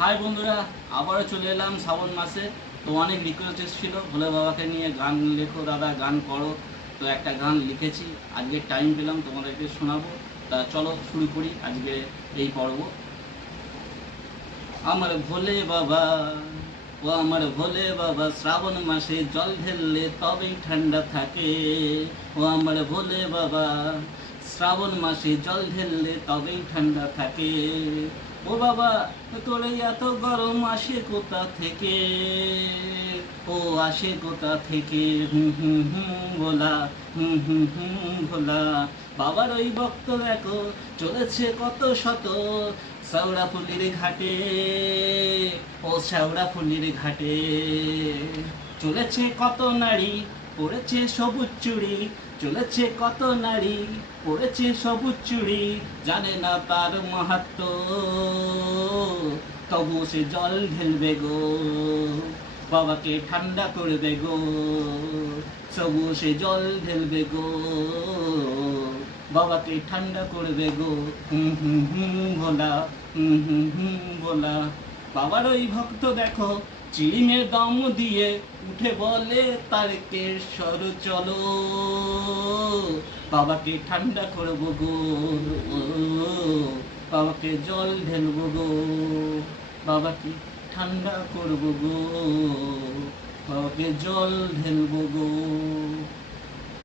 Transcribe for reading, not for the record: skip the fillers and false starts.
High বন্ধুরা, আবারও চলে এলাম শ্রাবণ মাসে। তো অনেক রিকোয়েস্ট এসেছিল, ভোলে বাবাকে নিয়ে গান লেখো দাদা, গান করো। তো একটা গান লিখেছি, আজকে টাইম পেলাম তোমাদেরকে শোনাবো। তা চলো শুরু করি আজকে এই পর্ব। আমার ভোলে বাবা, ও আমার ভোলে বাবা, শ্রাবণ মাসে জল ঢেললে তবেই ঠান্ডা থাকে। ও আমার ভোলে বাবা, শ্রাবণ মাসে জল ঢেললে তবেই ঠান্ডা থাকে। ও বাবা, তোর এই এত গরম আসে কোথা থেকে? ও আসে কোথা থেকে? হুম হুম হুম ভোলা, হুম হুম হুম ভোলা। বাবার ওই ভক্ত দেখো চলেছে কত শত শ্যাওড়া ফুলির ঘাটে। ও শ্যাওড়া ফুলির ঘাটে চলেছে কত নারী, পড়েছে সবুজ চুড়ি। চলেছে কত নারী, পড়েছে সবুজ চুড়ি। জানে না তার মাহাত্ম, তবু সে জল ঢেলবে গো, বাবাকে ঠান্ডা করবে গো। তবু সে জল ঢেলবে গো, বাবাকে ঠান্ডা করবে গো। হুম হুম হুম ভোলা, হুম হুম হুম ভোলা। বাবার ওই ভক্ত দেখো চিড়িমের দম দিয়ে উঠে বলে তারকেশ্বর চলো, বাবাকে ঠান্ডা করবো গো, বাবাকে জল ঢেলবো গো, বাবাকে ঠান্ডা করবো গো, বাবাকে জল ঢেলবো গো।